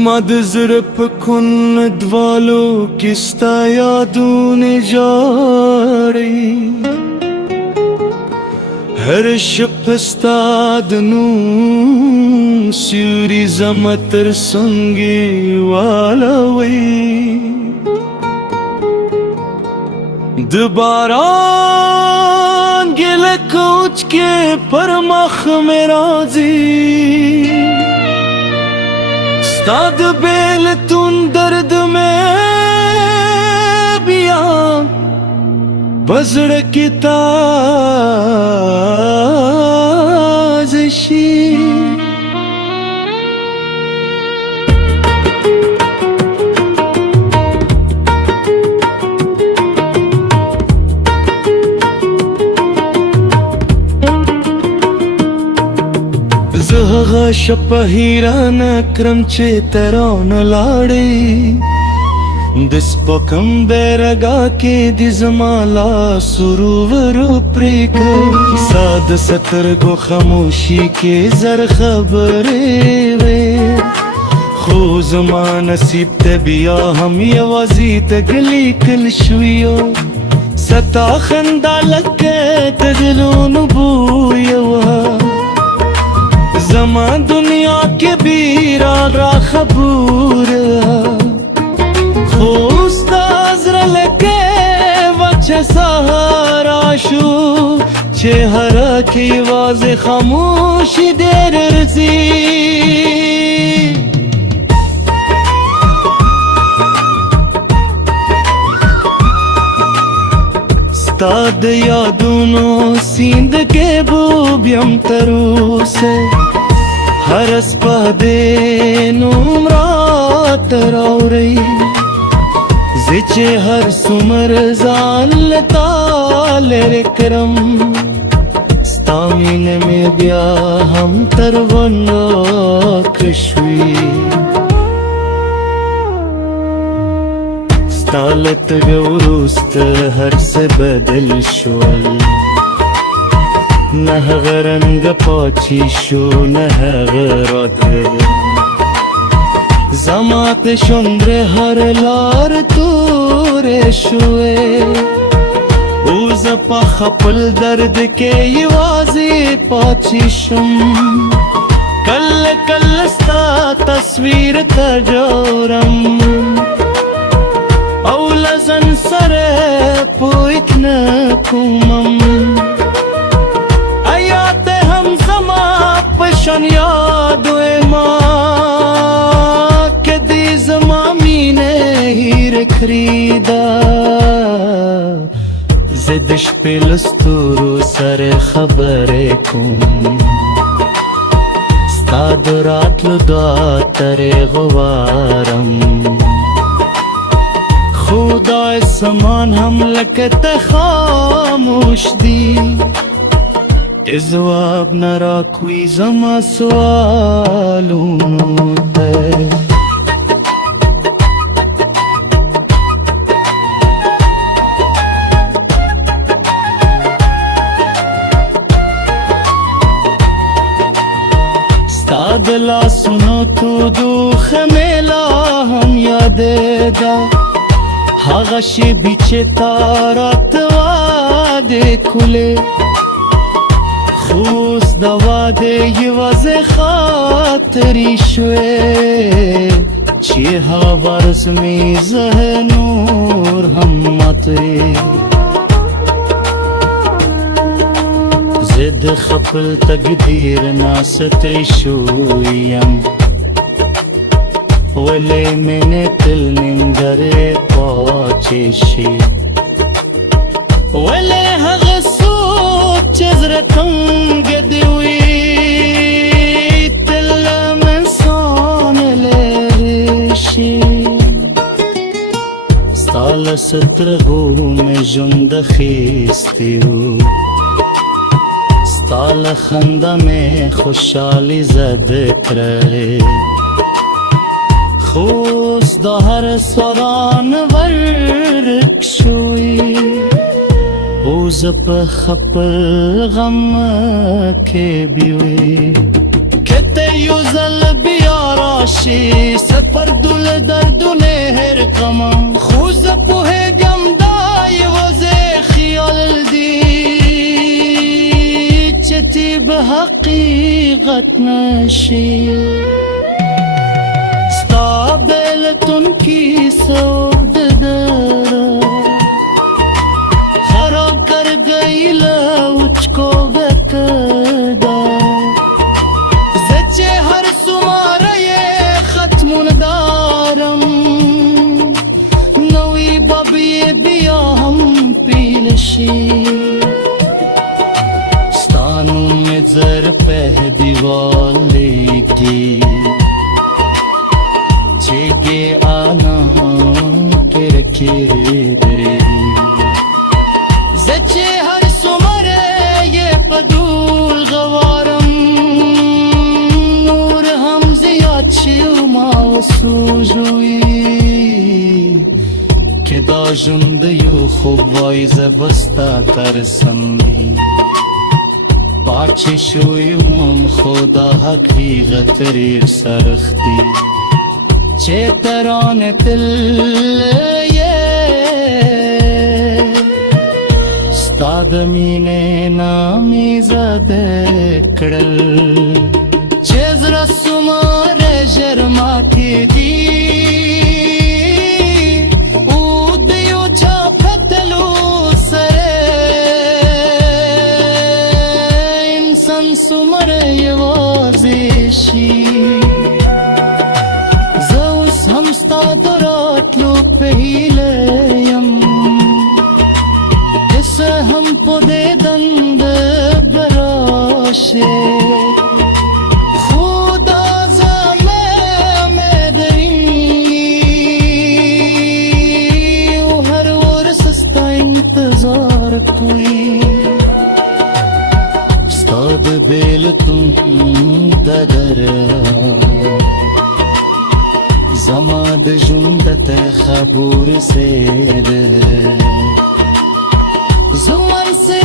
زما د زړه په کون دوالو کې ستا یادونه جاړي هر شپه ستا د نوم سیوري زما تر څنګې والوي د باران ګله کوچ کې پر مخ مې راځي ستا د بیلتون درد میں بیا بزړه کې تازه شي زه هغه شپه هیرانه کړم چې ترانه لاړې د سپکم بیرګا کې د زما لاس سرور پرې کړ ساده سترګو خاموشي کې زر خبرې وې خو زما نصیب ته بیا هم یوازې تګلی کل شویو ستا خندا لکه د دلونو بوی وه زما دنیا کې بیرا را خبور خوستا زړه لکه وچه سهارا شو چې هر کې واځي خاموشي ډېر رځي ستا د یادونو سیند کې بوب یم تر اوسه هر سپه دې نوم رات راوړی زه چې هر څومره ځان له تا لرې کړم ستا مینه مې بیا هم تر وناکه شوي ستا له تګه وروسته هر څه بدل شول نه هغه رنګ پاتې شو نه هغه راته زما په شونډې هر لار تورې شوې اوس په خپل درد کې یوازې پاتې شم کله کله ستا تصویر ته جوړم او لزن سره پویت نه کومم پشان یادوی ما که دی زما مینه هیر کریدا زد شپې له ستورو سره خبرې کوم ستا د راتلو دعا ترې غواړم خو دا سمان هم لکه ته خاموش دی جواب نہ راکوئی زما سوالوں تے ستا دلا سنو تو دوخ میلا هم یادیدا هغه شی بیچه تارات واده کله خوس دا واده یوازې خاطرې شوې چې هوا رسمي زه نور هم ماتې زه د خپل تقدیر نه ستړی شویم ولې مینې تل نیمګړې پاتې شي ولې هغه چزر تنگ دیوی تل من سان لرشی ستال سترگو میں جند خیستیو ستال خنده میں خوشحالی زد کرے خوست دا هر سوران ورک شوی اوز په خپل غم کې بیوي te yüzel بیاراشی سپردل دردونه هر غمم خوز پوهگم دای وز خیال دی چتی به حقیقت نشی ستابلتون کی سود دارا خراب کر گئی لوچ کو بکدا زچه هر سماره ختمون دارم نوی بابی بیا هم پیلشی ستانو میں زر پہ دیوال لیکی چگے آنا کرکیدری زچه هر سمره یه پدول غوارم نور هم زیاد چی و ما و سوجوی که دا جنده یو خوب وایز بستا ترسمی پاچه شویم خدا حقیقت ریر سرختی چه ترانه تل ستاد مینه نامی زده کڑل چه زرا سماره جرما کی دی او دیو چا پتلو سره انسان سماره یوازیشی زوس هم ستا دراتلو پهیلیم هم پده دند براشه خدا زمه مدنی و هر ورس استا انتظار کوئی استاد بیلتون ددر زماد جندت خبور سیره زمان سے